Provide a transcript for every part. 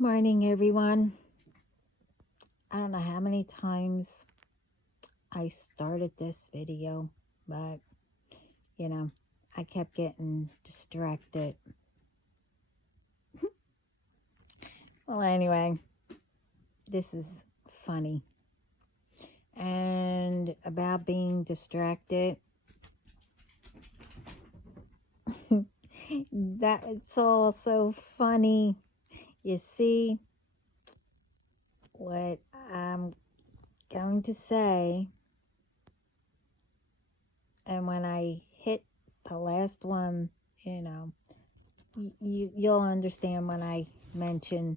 Morning, everyone. I don't know how many times I started this video, but I kept getting distracted. Well, anyway, this is funny. And about being distracted, it's all so funny. You see, what I'm going to say, and when I hit the last one, you'll understand when I mention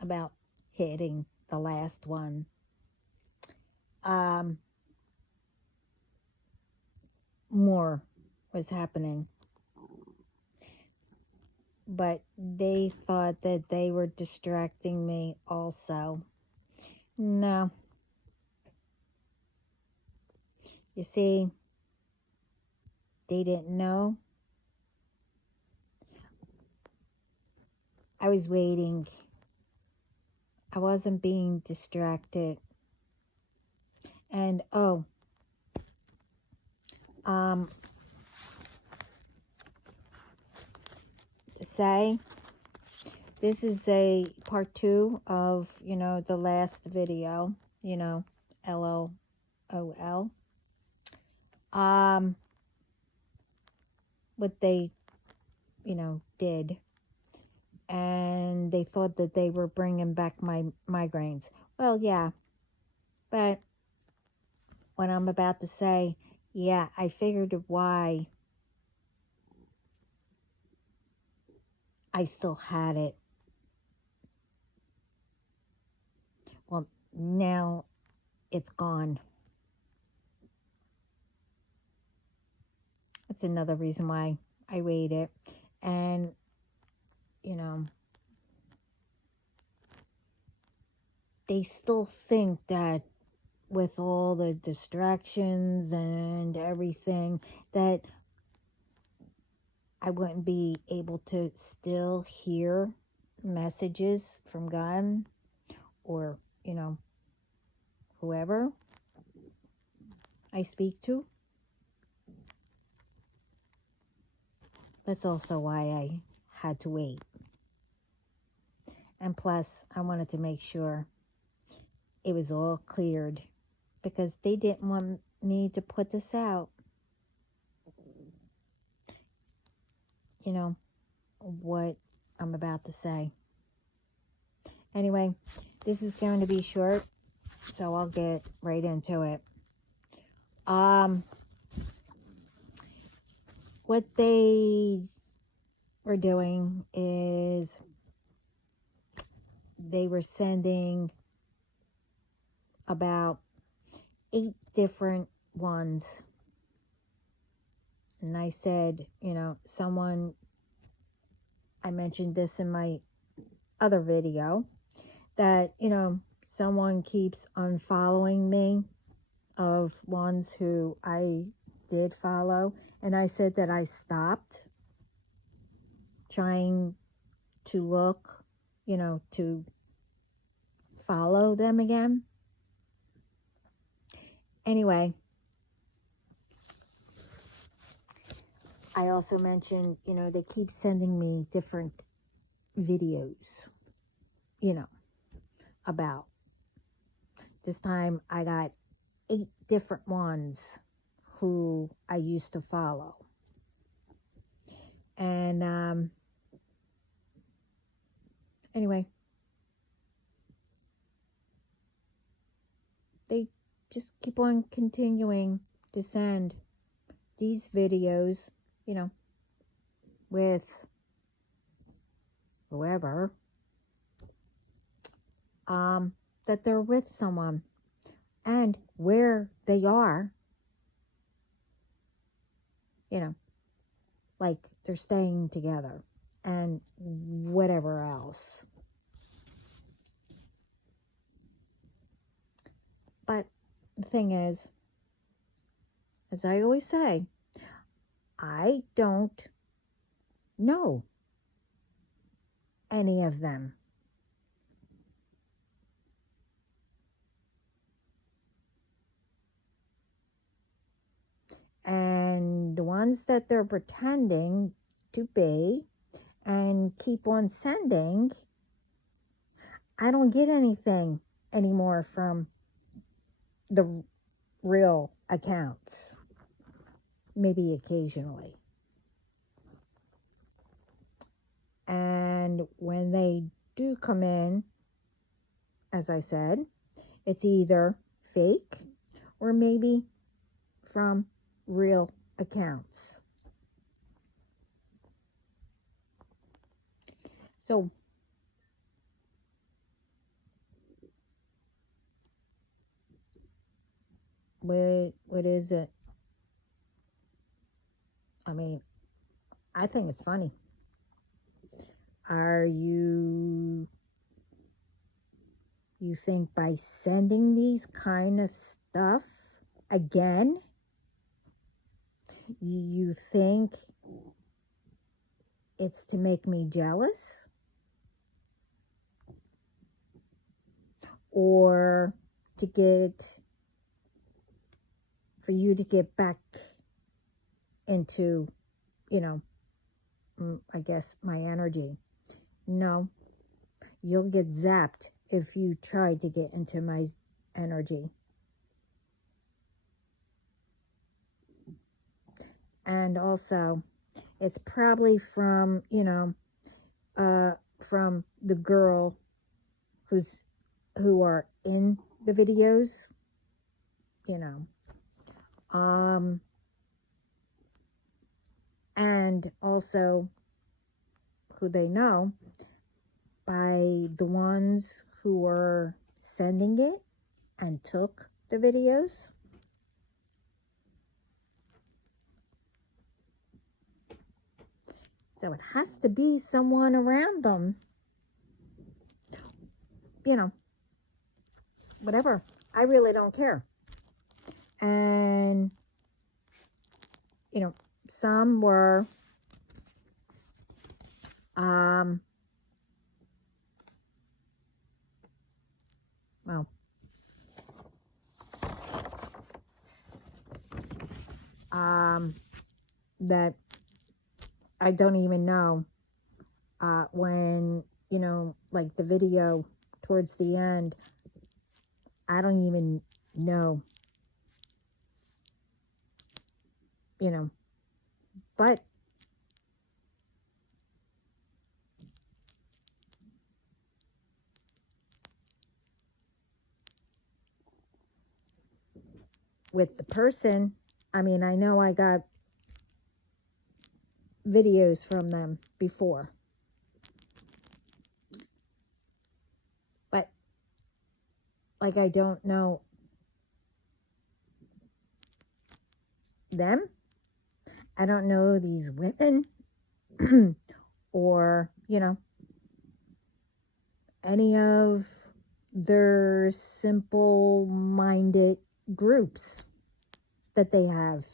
about hitting the last one. More was happening, but they thought that they were distracting me also. No. You see, they didn't know. I was waiting. I wasn't being distracted. And say this is a part 2 of the last video, LOL. What they did, and they thought that they were bringing back my migraines. Well, yeah, but what I'm about to say, yeah, I figured why I still had it. Well, now it's gone. That's another reason why I waited. And they still think that with all the distractions and everything that I wouldn't be able to still hear messages from God or whoever I speak to. That's also why I had to wait. And plus, I wanted to make sure it was all cleared, because they didn't want me to put this out. What I'm about to say. Anyway, this is going to be short, so I'll get right into it. What they were doing is they were sending about 8 different ones. And I said, I mentioned this in my other video, that, someone keeps unfollowing me of ones who I did follow. And I said that I stopped trying to look, to follow them again. Anyway, I also mentioned, they keep sending me different videos, about. This time I got 8 different ones who I used to follow. And anyway, they just keep on continuing to send these videos, with whoever, that they're with someone and where they are, like they're staying together and whatever else. But the thing is, as I always say, I don't know any of them. ones that they're pretending to be and keep on sending, I don't get anything anymore from the real accounts. Maybe occasionally. And when they do come in, as I said, it's either fake or maybe from real accounts. So what is it? I mean, I think it's funny. Are you think by sending these kind of stuff again, you think it's to make me jealous? Or for you to get back into, I guess, my energy? No, you'll get zapped if you try to get into my energy. And also, it's probably from, from the girl who are in the videos, and also who they know by the ones who were sending it and took the videos. So it has to be someone around them, whatever. I really don't care. And, some were, well, that I don't even know, when, like the video towards the end, I don't even know, but with the person, I mean, I know I got videos from them before, but like I don't know them. I don't know these women or, any of their simple-minded groups that they have.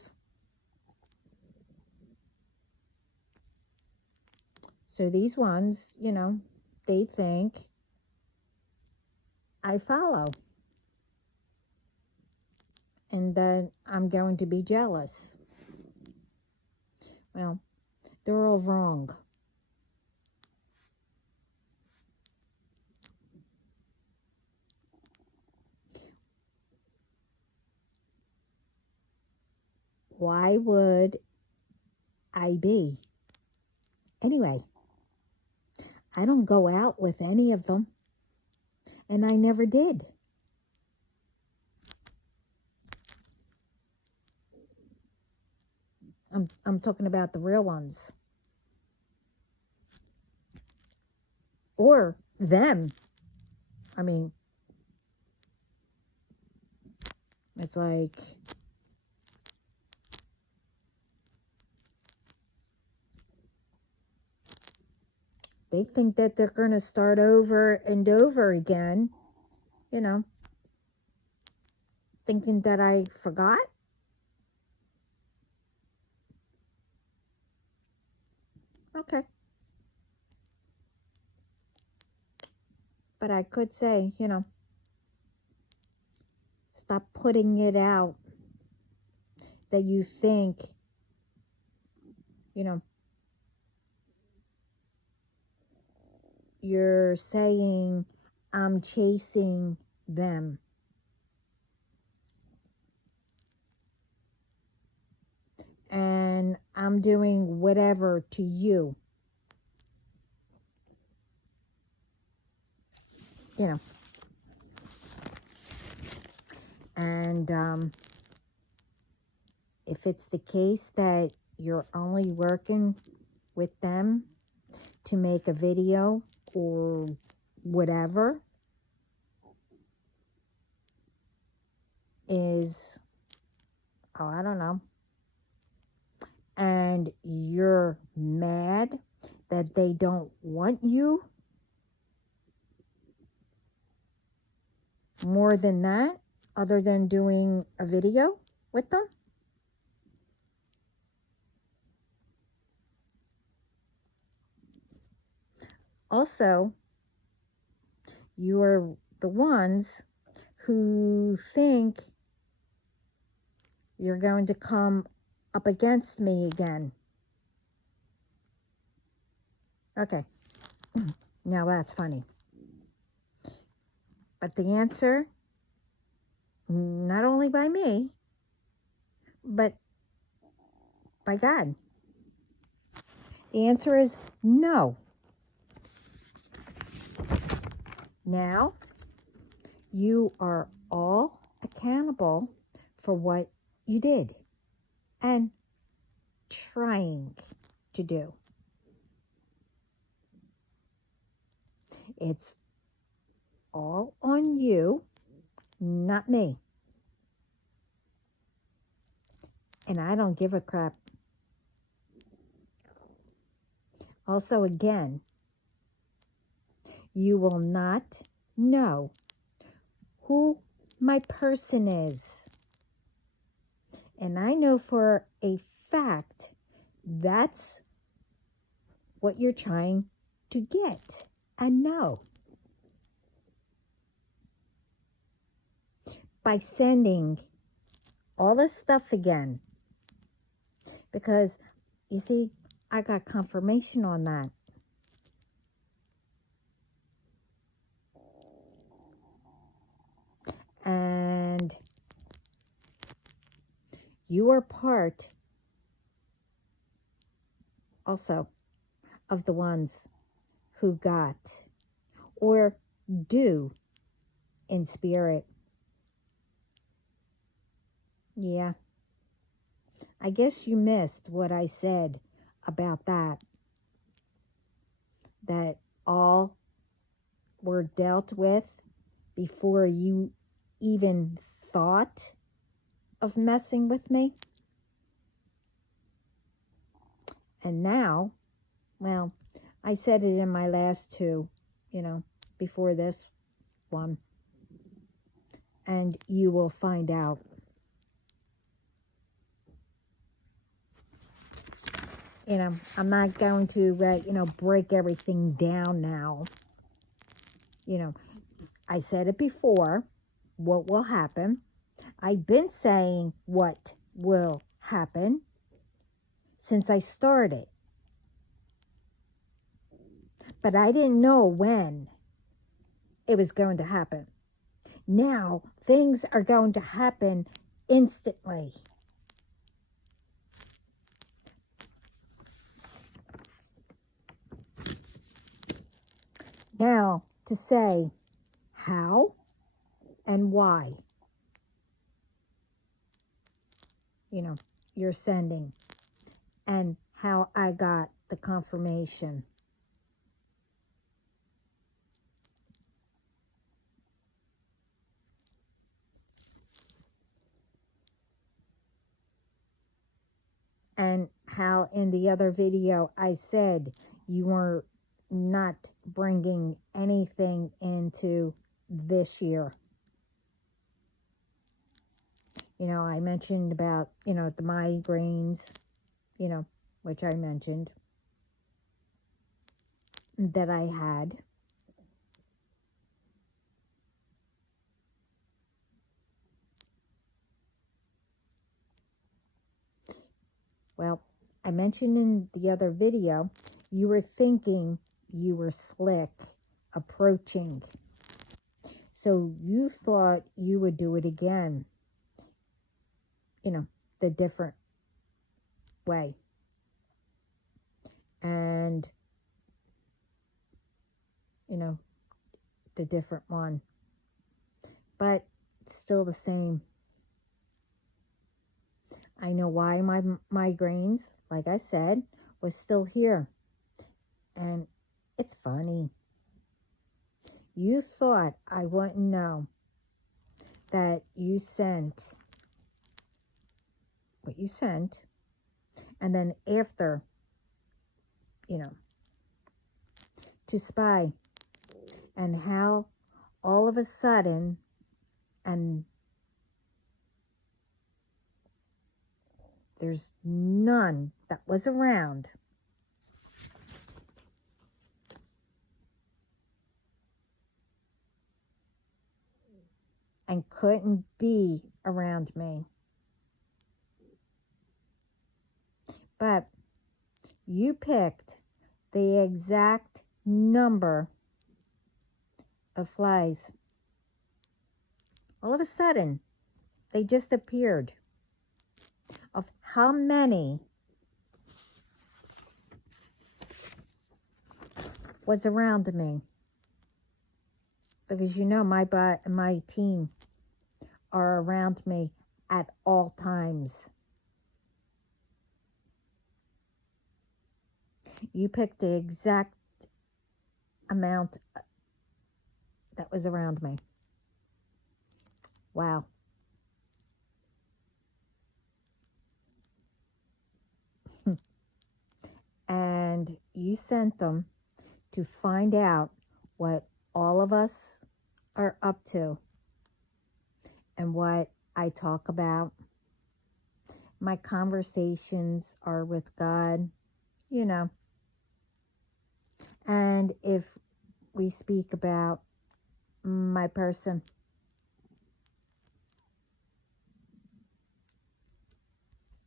So these ones, they think I follow and that I'm going to be jealous. Well, they're all wrong. Why would I be? Anyway, I don't go out with any of them, and I never did. I'm talking about the real ones. Or them. I mean, it's like, they think that they're going to start over and over again, thinking that I forgot. Okay. But I could say, stop putting it out that you think You know, you're saying, I'm chasing them. And I'm doing whatever to you. You know. And if it's the case that you're only working with them to make a video or whatever, is, oh, I don't know, and you're mad that they don't want you more than that, other than doing a video with them, also, you're the ones who think you're going to come up against me again. Okay, now that's funny. But the answer, not only by me, but by God. The answer is no. Now, you are all accountable for what you did and trying to do. It's all on you, not me. And I don't give a crap. Also, again, you will not know who my person is. And I know for a fact that's what you're trying to get and know. By sending all this stuff again. Because, you see, I got confirmation on that. And you are part also of the ones who got or do in spirit. Yeah. I guess you missed what I said about that. That all were dealt with before you even thought of messing with me. And now, well, I said it in my last two, before this one. And you will find out. I'm not going to, break everything down now. I said it before, what will happen. I've been saying what will happen since I started. But I didn't know when it was going to happen. Now, things are going to happen instantly. Now, to say how and why, you're sending, and how I got the confirmation. And how in the other video I said you were not bringing anything into this year. I mentioned about, the migraines, which I mentioned that I had. Well, I mentioned in the other video, you were thinking you were slick, approaching. So you thought you would do it again, the different way. And, the different one. But it's still the same. I know why my migraines, like I said, was still here. And it's funny. You thought I wouldn't know that you sent what you sent, and then after, to spy, and how all of a sudden, and there's none that was around. And couldn't be around me. But you picked the exact number of flies. All of a sudden, they just appeared. Of how many was around me. Because my team are around me at all times. You picked the exact amount that was around me. Wow. And you sent them to find out what all of us are up to and what I talk about. My conversations are with God, and if we speak about my person.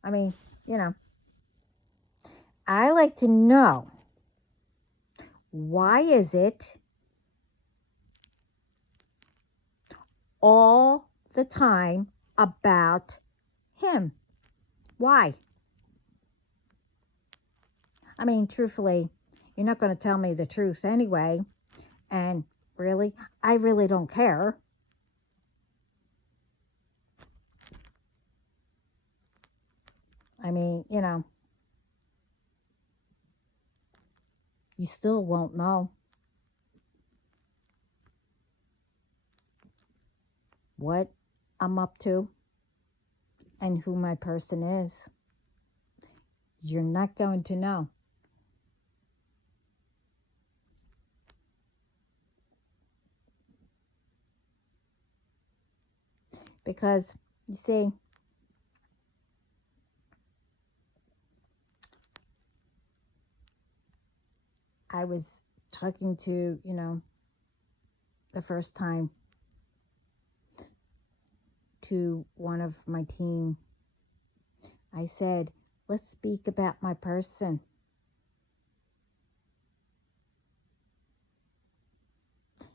I mean, I like to know, why is it all the time about him? Why? I mean, truthfully, you're not going to tell me the truth anyway. And really, I really don't care. I mean, you still won't know what I'm up to and who my person is. You're not going to know. Because, you see, I was talking to, the first time to one of my team. I said, let's speak about my person.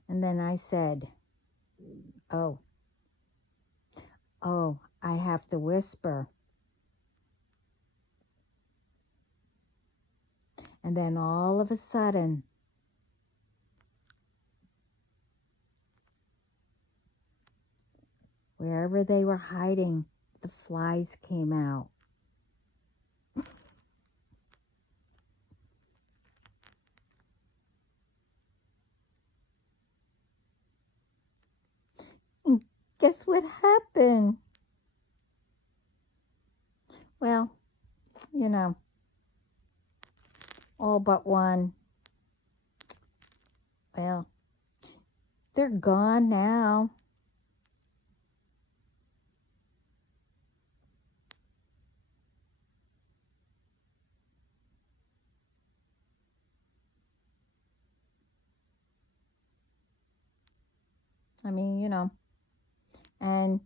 And then I said, oh, I have to whisper. And then all of a sudden, wherever they were hiding, the flies came out. And guess what happened? Well, all but one. Well, they're gone now. I mean, and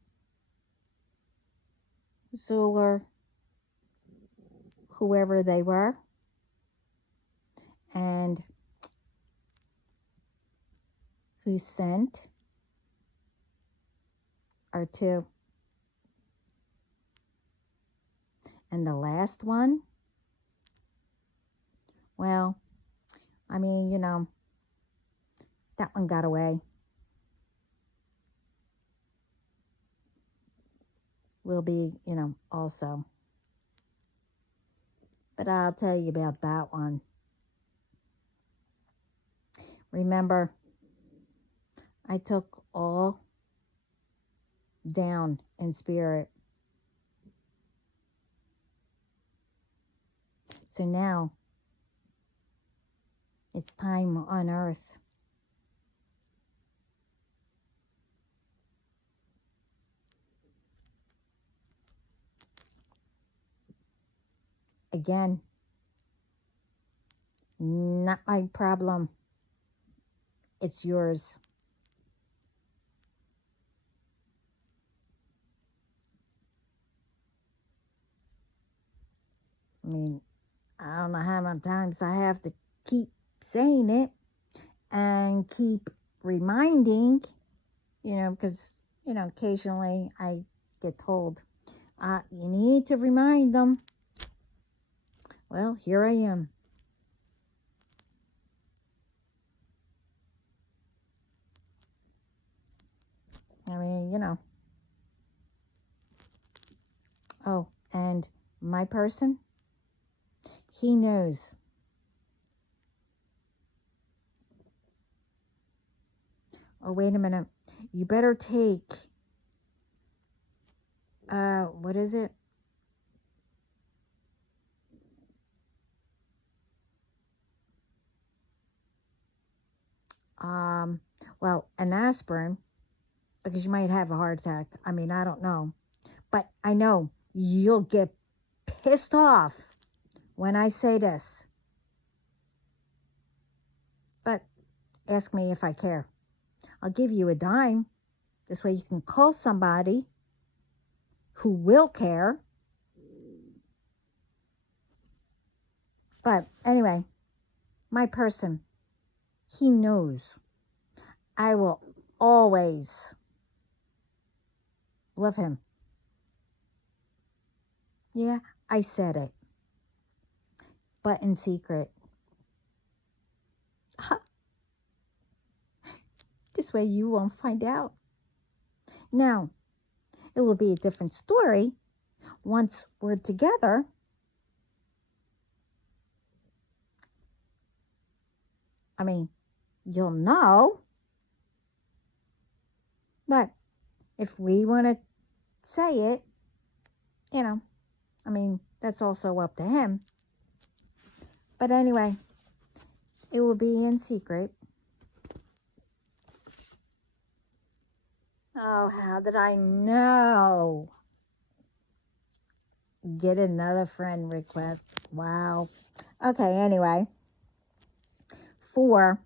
Zuler, whoever they were, and who sent are two. And the last one, well, I mean, that one got away. Will be, also. But I'll tell you about that one. Remember, I took all down in spirit. So now it's time on earth. Again, not my problem. It's yours. I mean, I don't know how many times I have to keep saying it and keep reminding, because, occasionally I get told, you need to remind them. Well, here I am. I mean, Oh, and my person, he knows. Oh, wait a minute. You better take, what is it? Well, an aspirin, because you might have a heart attack. I mean, I don't know. But I know you'll get pissed off when I say this. But ask me if I care. I'll give you a dime. This way you can call somebody who will care. But anyway, my person, he knows. I will always love him. Yeah, I said it. But in secret. This way you won't find out. Now, it will be a different story once we're together. I mean, you'll know. But if we want to say it, that's also up to him. But anyway, it will be in secret. Oh, how did I know? Get another friend request. Wow. Okay, anyway. 4.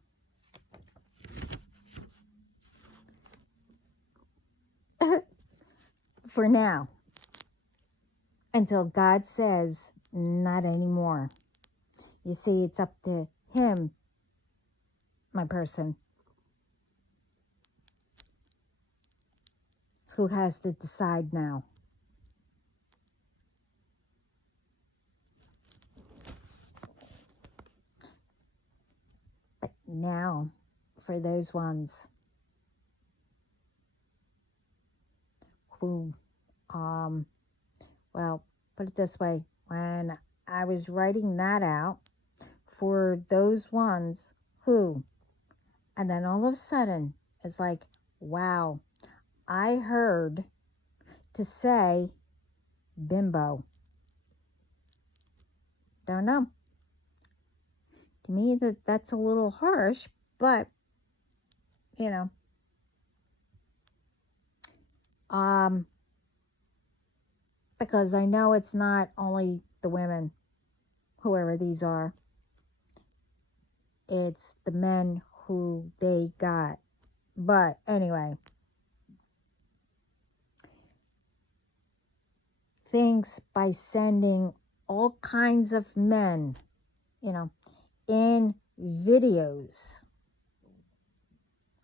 For now. Until God says, not anymore. You see, it's up to him, my person, who has to decide now. But now, for those ones who, well, put it this way, when I was writing that out, for those ones who, and then all of a sudden, it's like, wow, I heard to say bimbo. Don't know. To me, that's a little harsh, but, because I know it's not only the women, whoever these are, it's the men who they got. But anyway, thanks by sending all kinds of men, in videos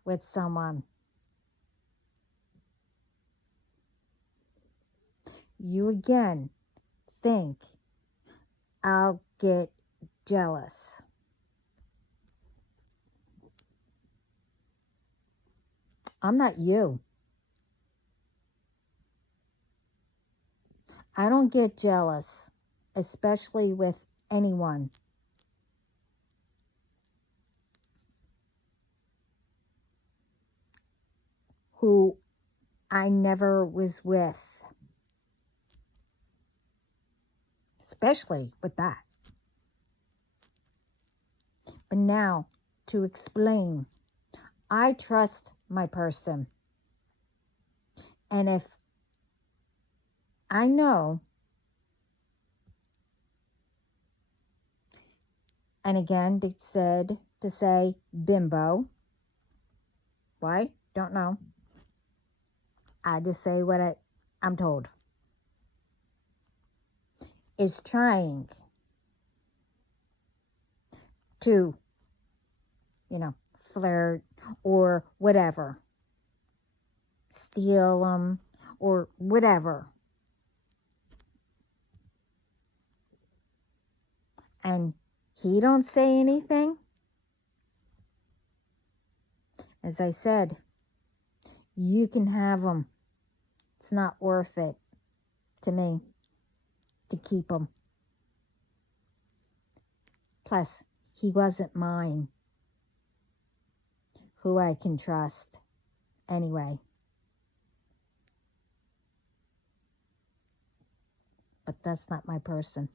with someone. You again think I'll get jealous. I'm not you. I don't get jealous, especially with anyone. Who I never was with. Especially with that. But now, to explain, I trust my person. And if I know, and again, they said to say bimbo. Why? Don't know. I just say what I'm told. Is trying to, flirt or whatever. Steal them or whatever. And he don't say anything. As I said, you can have them. It's not worth it to me to keep them. Plus, he wasn't mine. Who I can trust anyway. But that's not my person.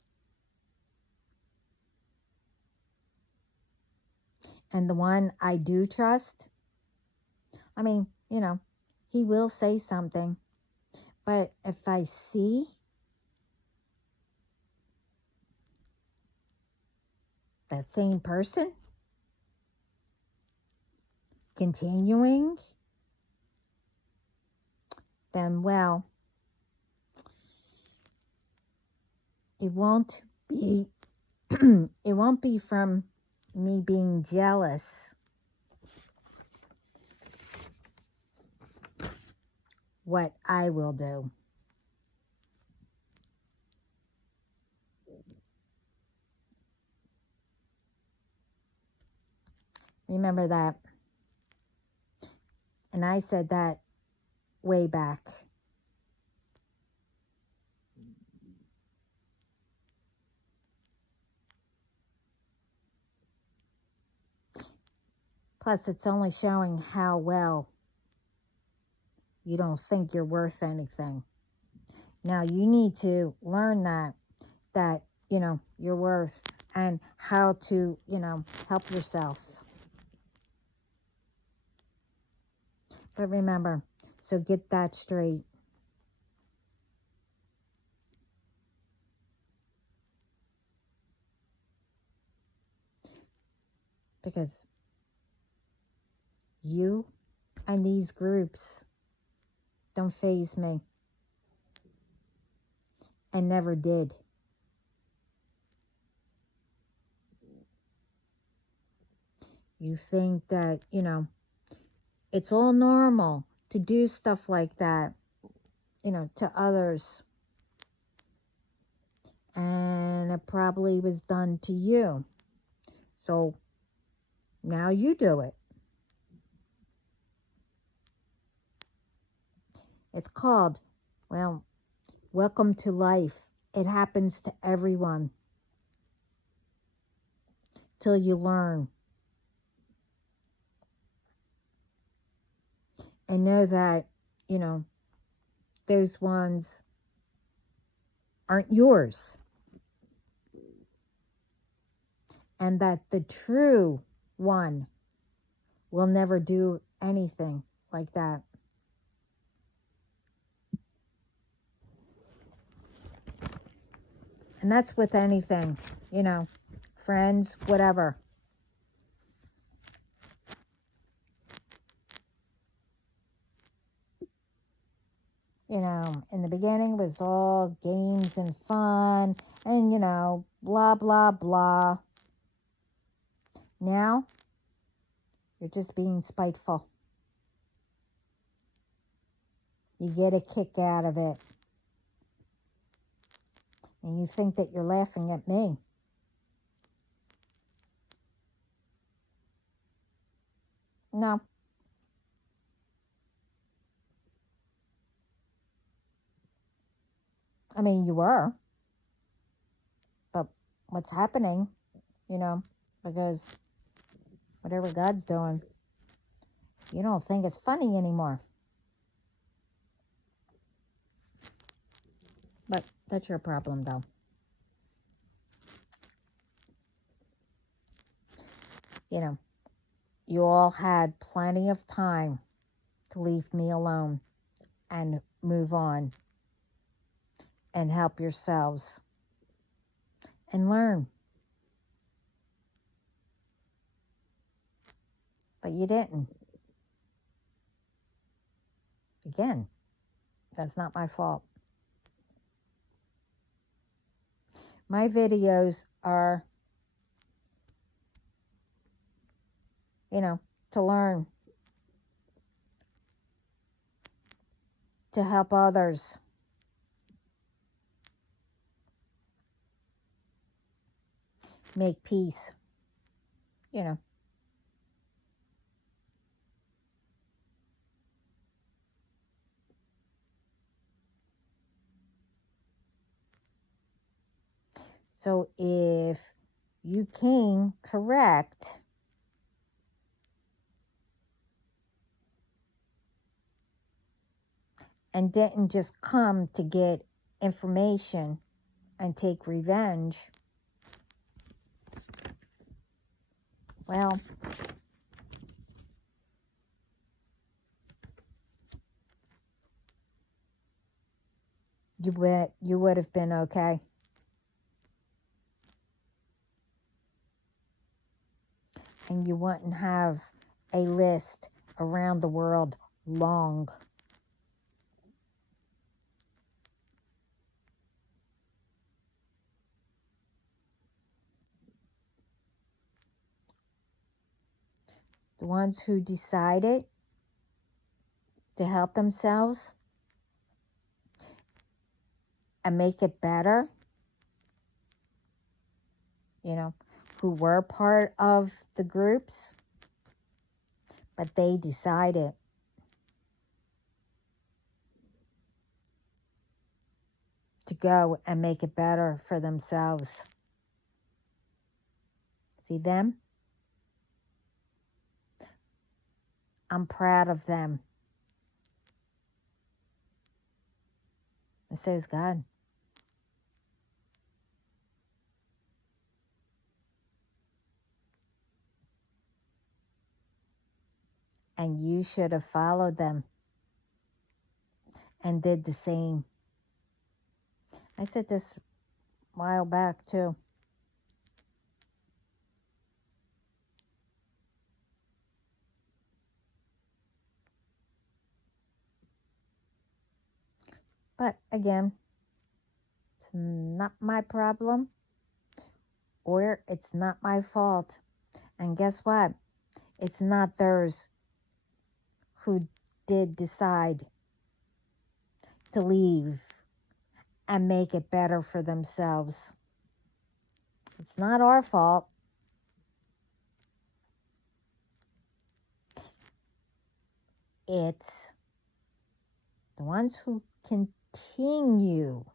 And the one I do trust, he will say something. But if I see that same person continuing, then, well, it won't be it won't be from me being jealous. What I will do. Remember that. And I said that way back. Plus, it's only showing how well you don't think you're worth anything. Now, you need to learn that, you're worth and how to, help yourself. But remember, so get that straight. Because you and these groups don't faze me. And never did. You think that, it's all normal to do stuff like that, to others. And it probably was done to you. So now you do it. It's called, welcome to life. It happens to everyone. Till you learn. And know that, those ones aren't yours. And that the true one will never do anything like that. And that's with anything, friends, whatever. in the beginning it was all games and fun and, blah, blah, blah. Now, you're just being spiteful. You get a kick out of it. And you think that you're laughing at me. No. I mean, you were. But what's happening, because whatever God's doing, you don't think it's funny anymore. But that's your problem, though. You all had plenty of time to leave me alone and move on and help yourselves and learn. But you didn't. Again, that's not my fault. My videos are, to learn, to help others. Make peace, So if you came correct, and didn't just come to get information and take revenge, well, you would have been okay. And you wouldn't have a list around the world long. The ones who decided to help themselves and make it better, who were part of the groups, but they decided to go and make it better for themselves. See them? I'm proud of them. And so is God. And you should have followed them and did the same. I said this a while back too. But again, it's not my problem, or it's not my fault. And guess what? It's not theirs who did decide to leave and make it better for themselves. It's not our fault. It's the ones who continue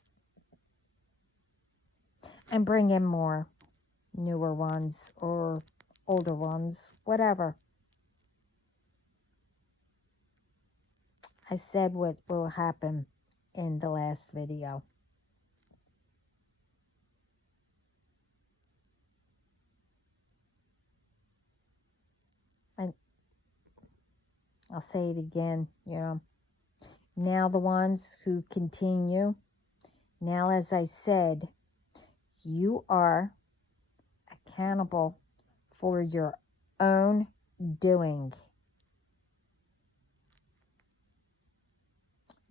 and bring in more newer ones or older ones, whatever. I said what will happen in the last video. And I'll say it again, Now the ones who continue, now as I said, you are accountable for your own doing.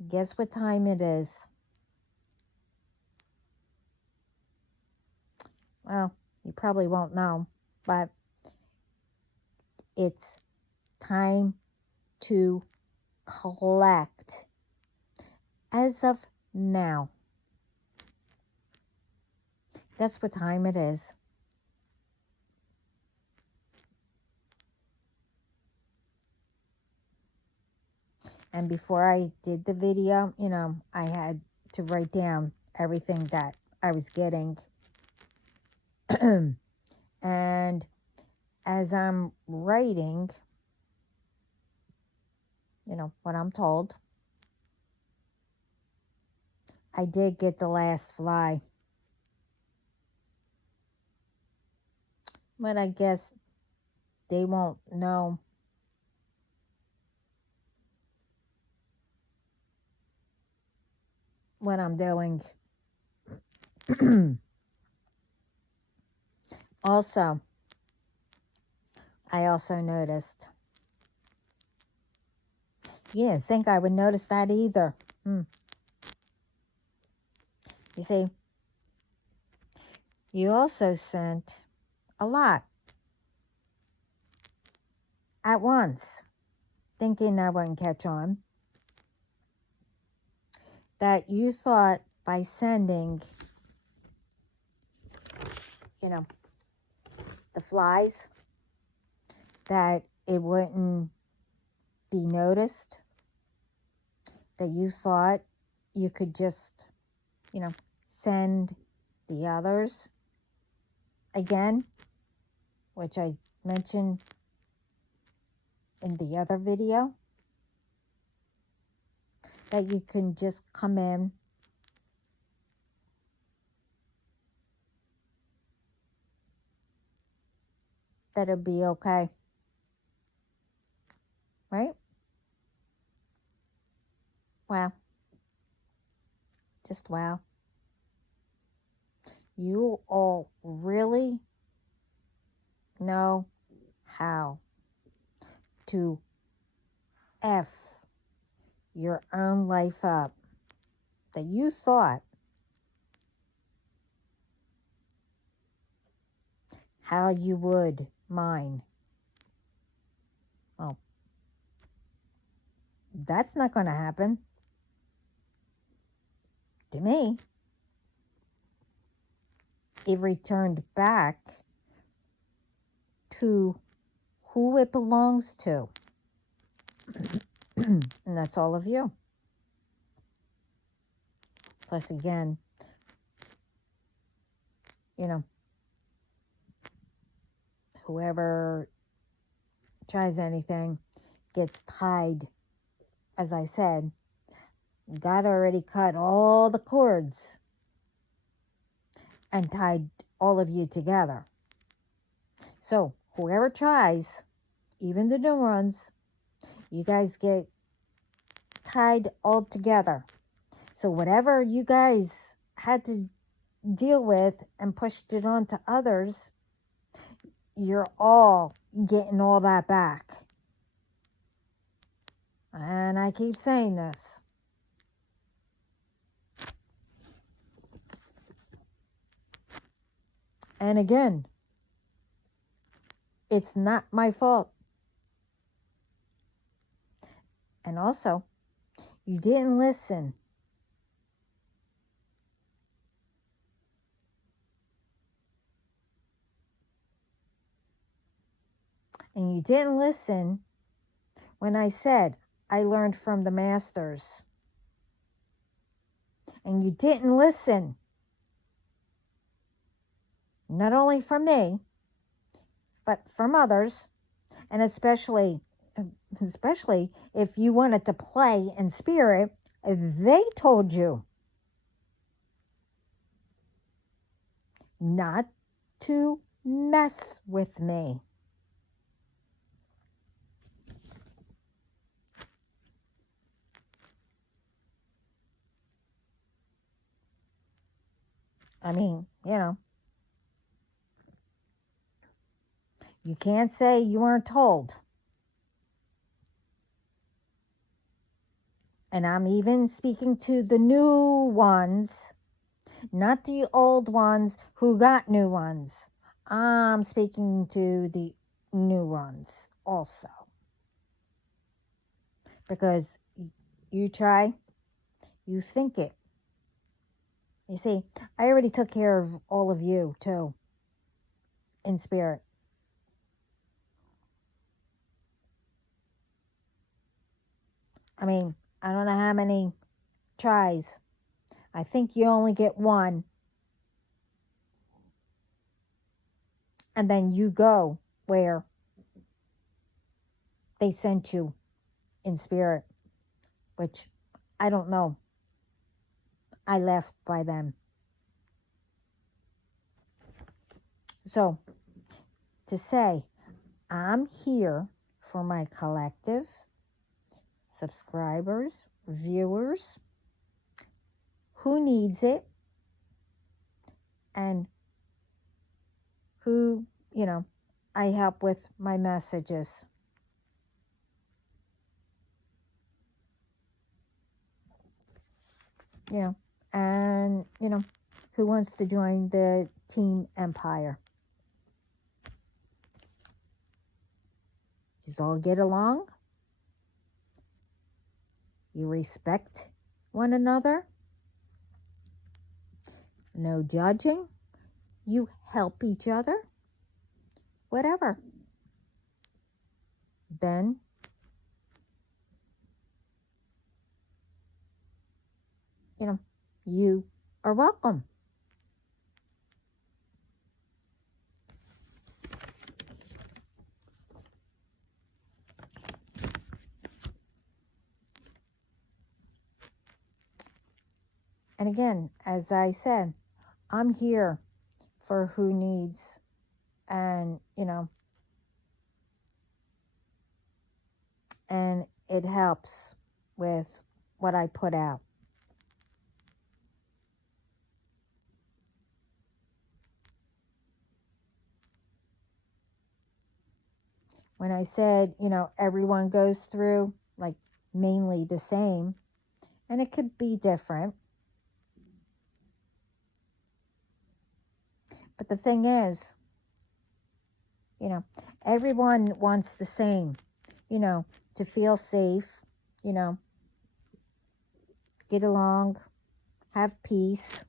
Guess what time it is? Well, you probably won't know, but it's time to collect as of now. Guess what time it is? And before I did the video, I had to write down everything that I was getting. And as I'm writing, what I'm told, I did get the last fly. But I guess they won't know what I'm doing. Also, I also noticed. You didn't think I would notice that either. You see, you also sent a lot at once, thinking I wouldn't catch on. That you thought by sending, the flies, that it wouldn't be noticed. That you thought you could just, send the others again, which I mentioned in the other video, that you can just come in that it'll be okay, right? Wow. Just wow. You all really know how to F your own life up, that you thought how you would mine. Well, that's not going to happen to me. It returned back to who it belongs to. And that's all of you. Plus, again, whoever tries anything gets tied. As I said, God already cut all the cords and tied all of you together. So whoever tries, even the new ones, you guys get tied all together. So whatever you guys had to deal with and pushed it on to others, you're all getting all that back. And I keep saying this. And again, it's not my fault. And also, you didn't listen. And you didn't listen when I said I learned from the masters. And you didn't listen, not only from me, but from others, and especially if you wanted to play in spirit, they told you not to mess with me. I mean, you can't say you weren't told. And I'm even speaking to the new ones, not the old ones who got new ones. I'm speaking to the new ones also. Because you try, you think it. You see, I already took care of all of you too, in spirit. I mean, I don't know how many tries. I think you only get one. And then you go where they sent you in spirit, which I don't know. I left by then. So, to say, I'm here for my collective subscribers, viewers, who needs it, and who, I help with my messages. And, who wants to join the Team Empire. You all get along. You respect one another. No judging. You help each other. Whatever. Then you are welcome. And again, as I said, I'm here for who needs, and, and it helps with what I put out. When I said, everyone goes through, like, mainly the same, and it could be different. But the thing is, everyone wants the same, to feel safe, get along, have peace,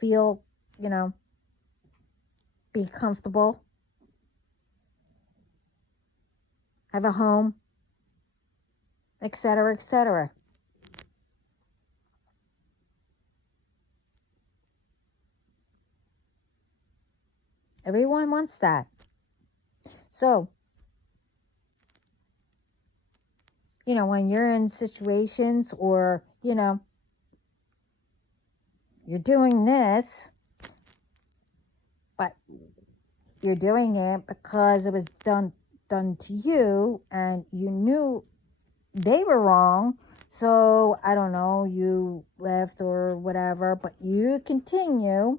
feel, be comfortable, have a home, etc., etc. Everyone wants that. So, when you're in situations, or, you're doing this, but you're doing it because it was done to you, and you knew they were wrong, so I don't know, you left or whatever, but you continue,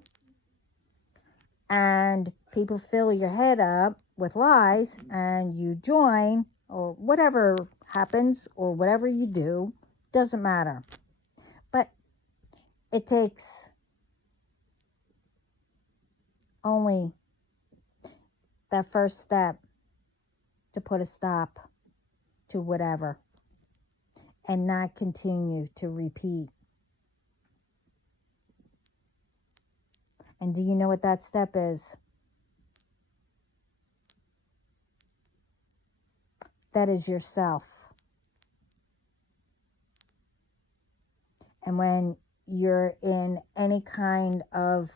and people fill your head up with lies, and you join, or whatever happens, or whatever you do, doesn't matter. But it takes only that first step to put a stop to whatever, and not continue to repeat. And do you know what that step is? That is yourself. And when you're in any kind of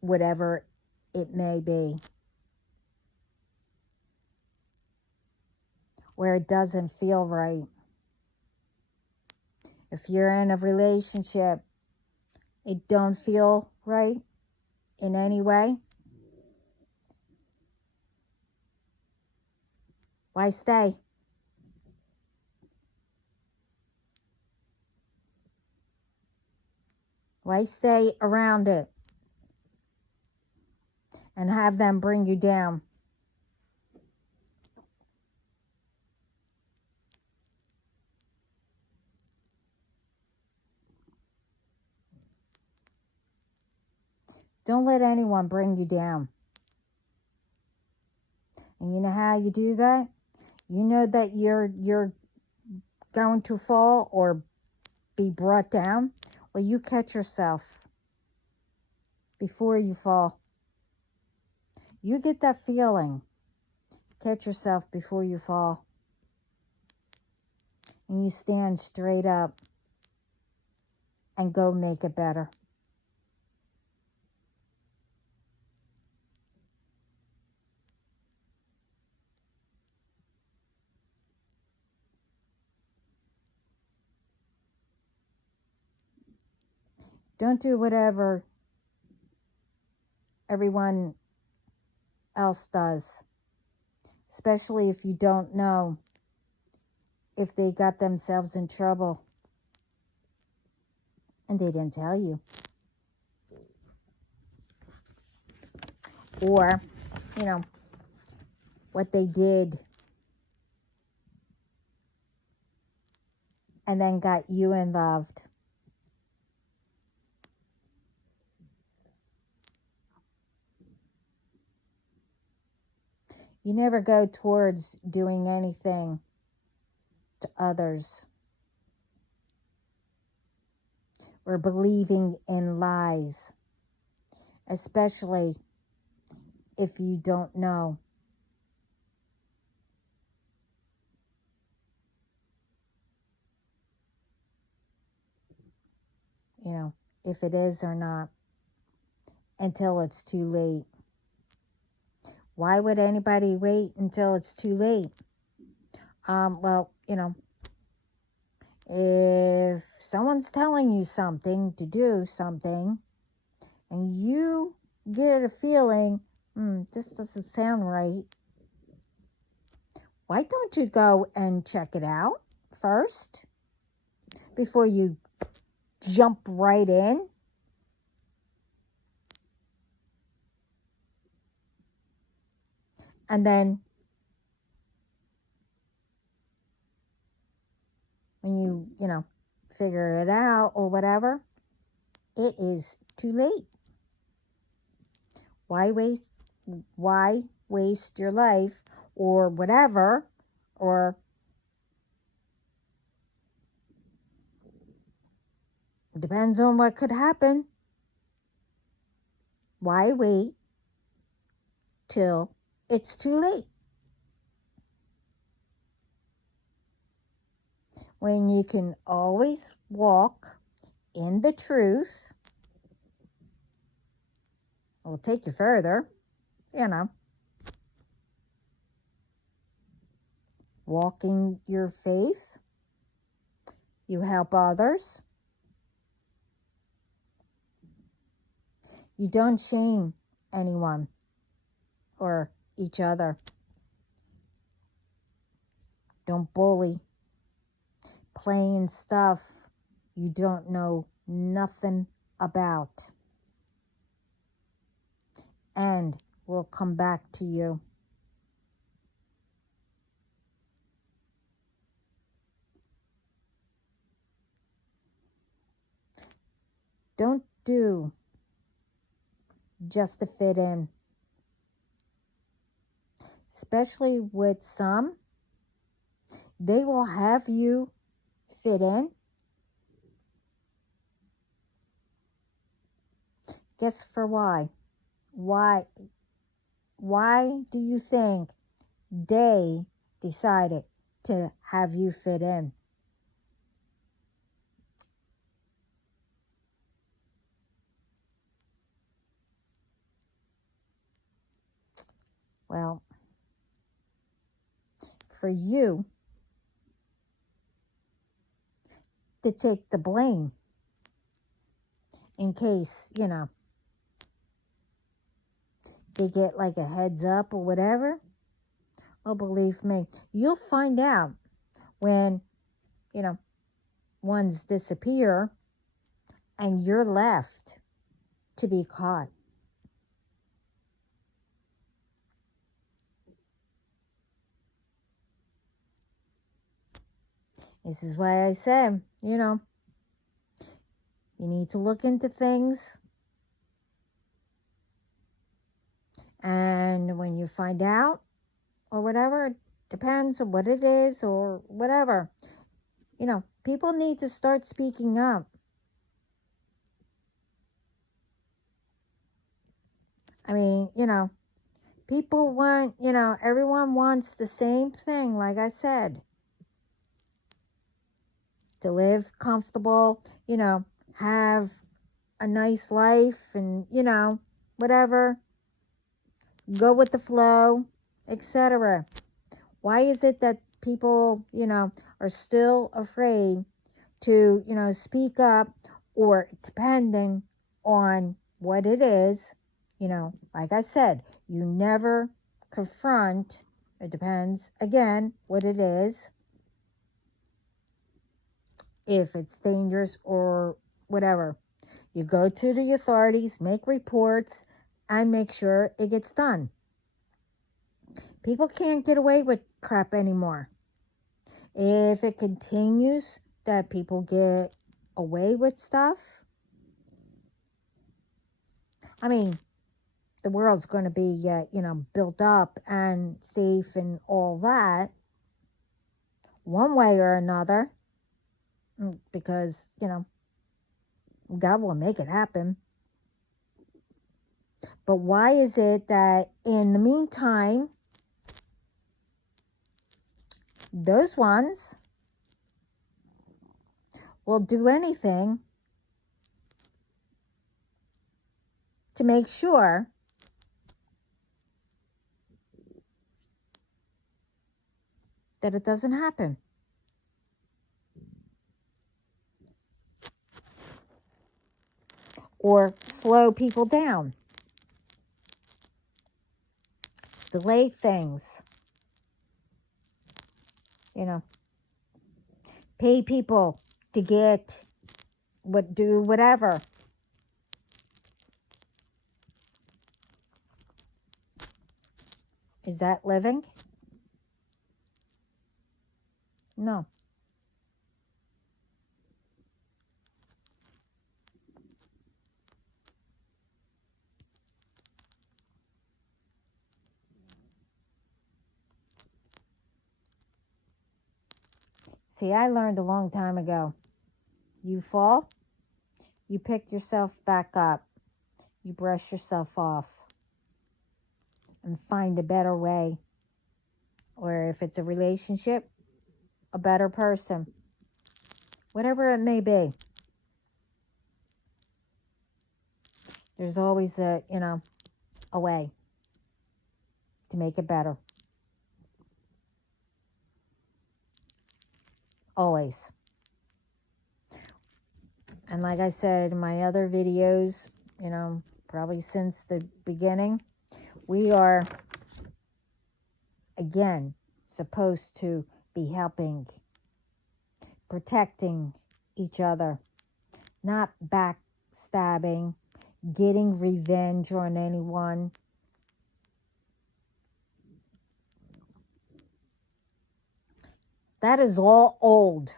whatever it may be, where it doesn't feel right, if you're in a relationship, it don't feel right in any way, why stay? Why stay around it and have them bring you down? Don't let anyone bring you down. And you know how you do that? You know that you're going to fall or be brought down. Well, you catch yourself before you fall. You get that feeling. Catch yourself before you fall. And you stand straight up and go make it better. Don't do whatever everyone else does, especially if you don't know if they got themselves in trouble and they didn't tell you. Or, what they did and then got you involved. You never go towards doing anything to others or believing in lies, especially if you don't know. If it is or not, until it's too late. Why would anybody wait until it's too late? Well, if someone's telling you something to do something and you get a feeling, this doesn't sound right, why don't you go and check it out first before you jump right in? And then when you figure it out or whatever, it is too late. Why waste your life or whatever, or it depends on what could happen. Why wait till it's too late? When you can always walk in the truth, it will take you further, walking your faith, you help others. You don't shame anyone or each other. Don't bully. Playing stuff you don't know nothing about. And will come back to you. Don't do just to fit in. Especially with some, they will have you fit in. Guess for why? Why do you think they decided to have you fit in? Well, for you to take the blame in case, they get like a heads up or whatever. Oh, believe me, you'll find out when, ones disappear and you're left to be caught. This is why I said, you need to look into things And when you find out or whatever, it depends on what it is or whatever. People need to start speaking up. I mean, people want, everyone wants the same thing, like I said, to live comfortable, have a nice life and, whatever, go with the flow, etc. Why is it that people, are still afraid to, speak up, or depending on what it is, like I said, you never confront, it depends, again, what it is, if it's dangerous or whatever. You go to the authorities, make reports, and make sure it gets done. People can't get away with crap anymore. If it continues that people get away with stuff, I mean, the world's going to be, built up and safe and all that, one way or another, because, God will make it happen. But why is it that in the meantime, those ones will do anything to make sure that it doesn't happen? Or slow people down, delay things, pay people to do whatever. Is that living? No. See, I learned a long time ago. You fall, you pick yourself back up, you brush yourself off, and find a better way. Or if it's a relationship, a better person. Whatever it may be. There's always a way to make it better. Always. And like I said in my other videos, probably since the beginning, we are, again, supposed to be helping, protecting each other, not backstabbing, getting revenge on anyone. That is all old.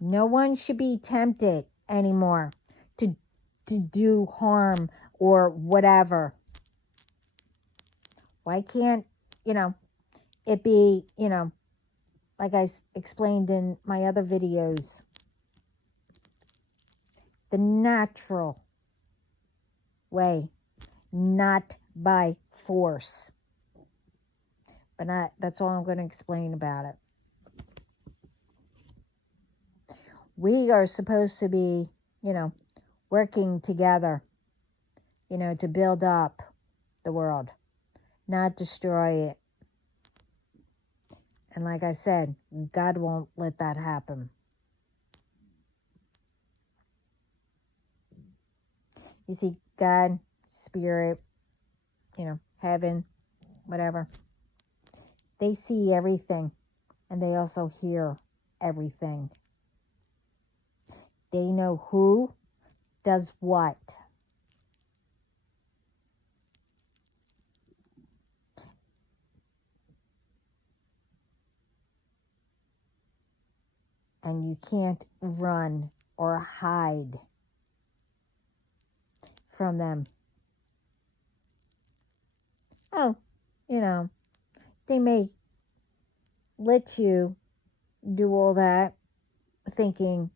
No one should be tempted anymore to do harm or whatever. Why can't, it be, like I explained in my other videos, the natural way, not by force. But that's all I'm going to explain about it. We are supposed to be, working together, to build up the world, not destroy it. And like I said, God won't let that happen. You see, God, spirit, heaven, whatever, they see everything, and they also hear everything. They know who does what. and you can't run or hide from them. Oh, they may let you do all that thinking,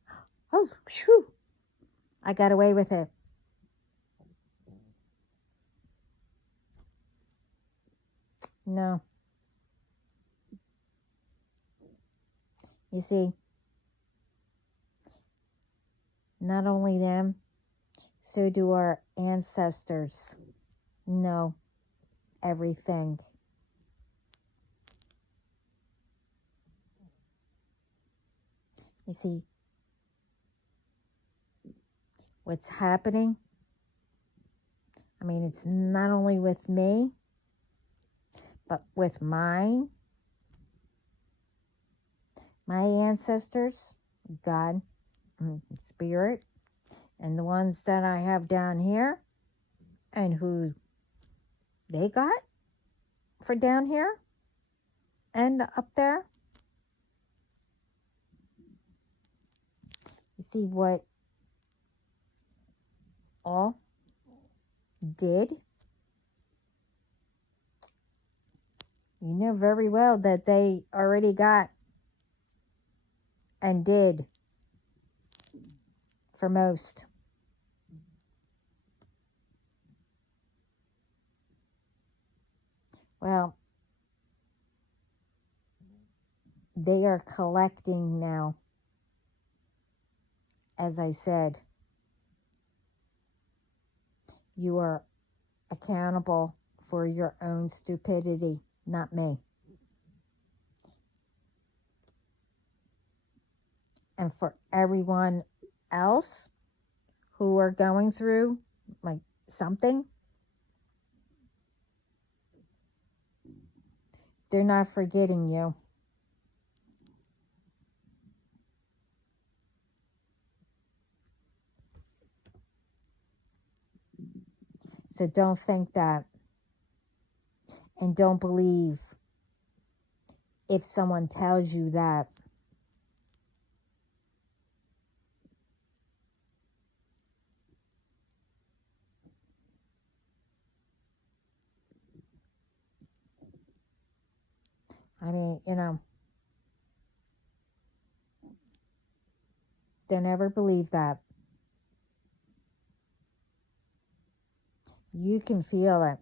oh, phew, I got away with it. No. You see, not only them, so do our ancestors know everything. You see, what's happening, I mean, it's not only with me, but with my ancestors, God, Spirit, and the ones that I have down here, and who they got for down here and up there. You see what all did? You know very well that they already got and did for most. Well, they are collecting now. As I said, you are accountable for your own stupidity, not me. And for everyone else who are going through like something, they're not forgetting you. So don't think that. And don't believe if someone tells you that. I mean, don't ever believe that. You can feel it.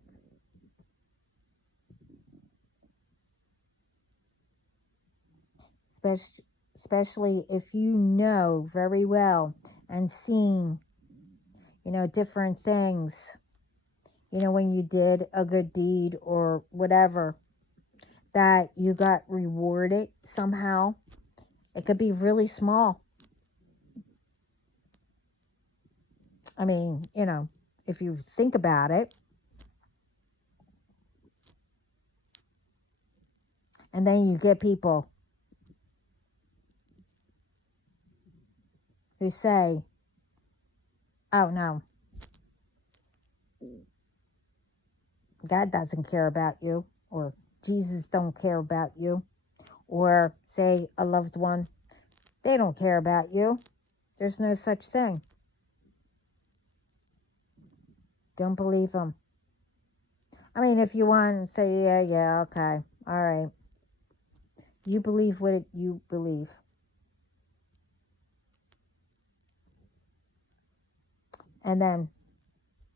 Especially if you know very well and seen, different things, when you did a good deed or whatever, that you got rewarded somehow. It could be really small. I mean, if you think about it. And then you get people who say, oh no, God doesn't care about you, or Jesus don't care about you, or say a loved one, they don't care about you. There's no such thing. Don't believe them. I mean, if you want to say, yeah, okay, all right. You believe what you believe. And then,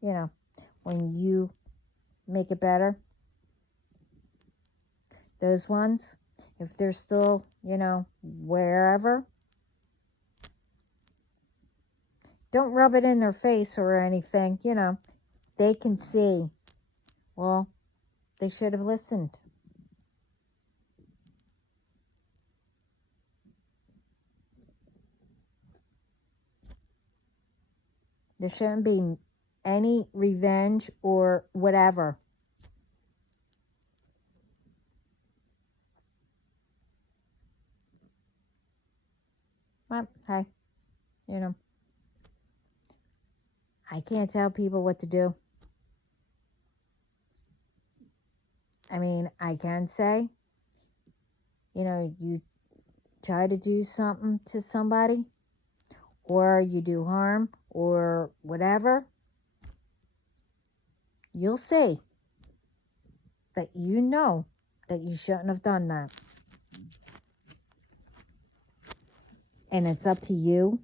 when you make it better, those ones, if they're still, wherever, don't rub it in their face or anything, they can see, well, they should have listened. There shouldn't be any revenge or whatever. Well, hey, I can't tell people what to do. I mean, I can say, you try to do something to somebody, or you do harm, or whatever, you'll see that you know that you shouldn't have done that. And it's up to you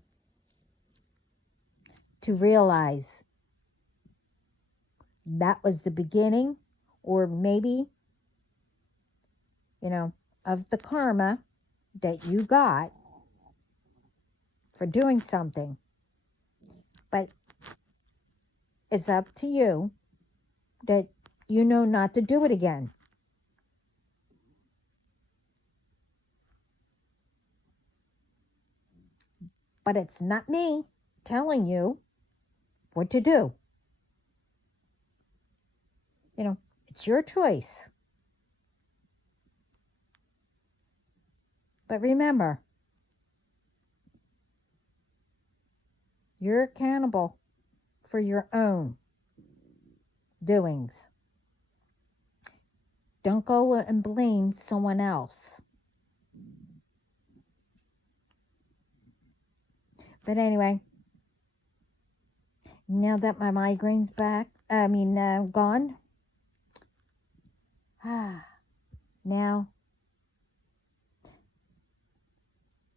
to realize that was the beginning, or maybe, of the karma that you got for doing something. But it's up to you that you know not to do it again. But it's not me telling you what to do. It's your choice. But remember, you're accountable for your own doings. Don't go and blame someone else. But anyway, now that my migraine's gone, now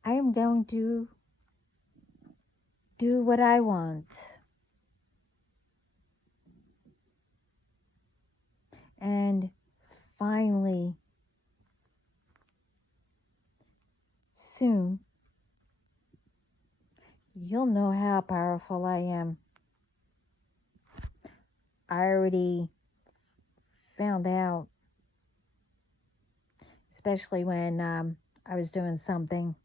I am going to do what I want. And finally, soon, you'll know how powerful I am. I already found out, especially when I was doing something,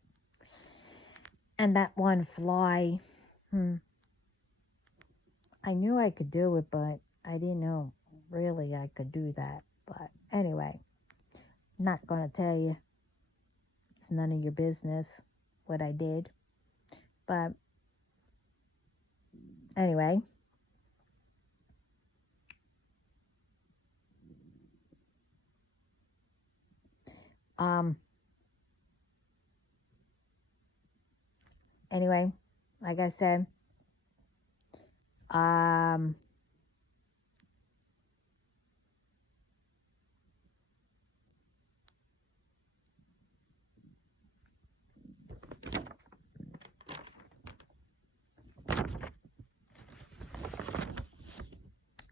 and that one fly, I knew I could do it, but I didn't know really I could do that. But anyway, not going to tell you. It's none of your business what I did. But anyway, like I said,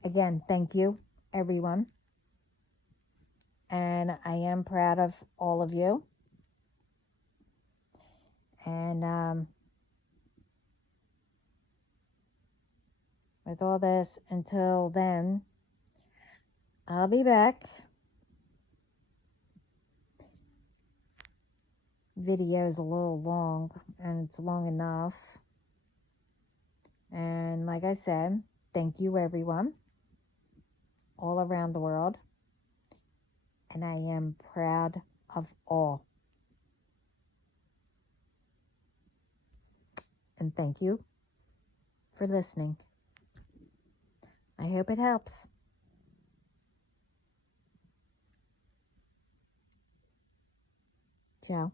again, thank you, everyone. And I am proud of all of you. And with all this, until then, I'll be back. Video's a little long, and it's long enough. And like I said, thank you, everyone, all around the world. And I am proud of all. And thank you for listening. I hope it helps. Ciao.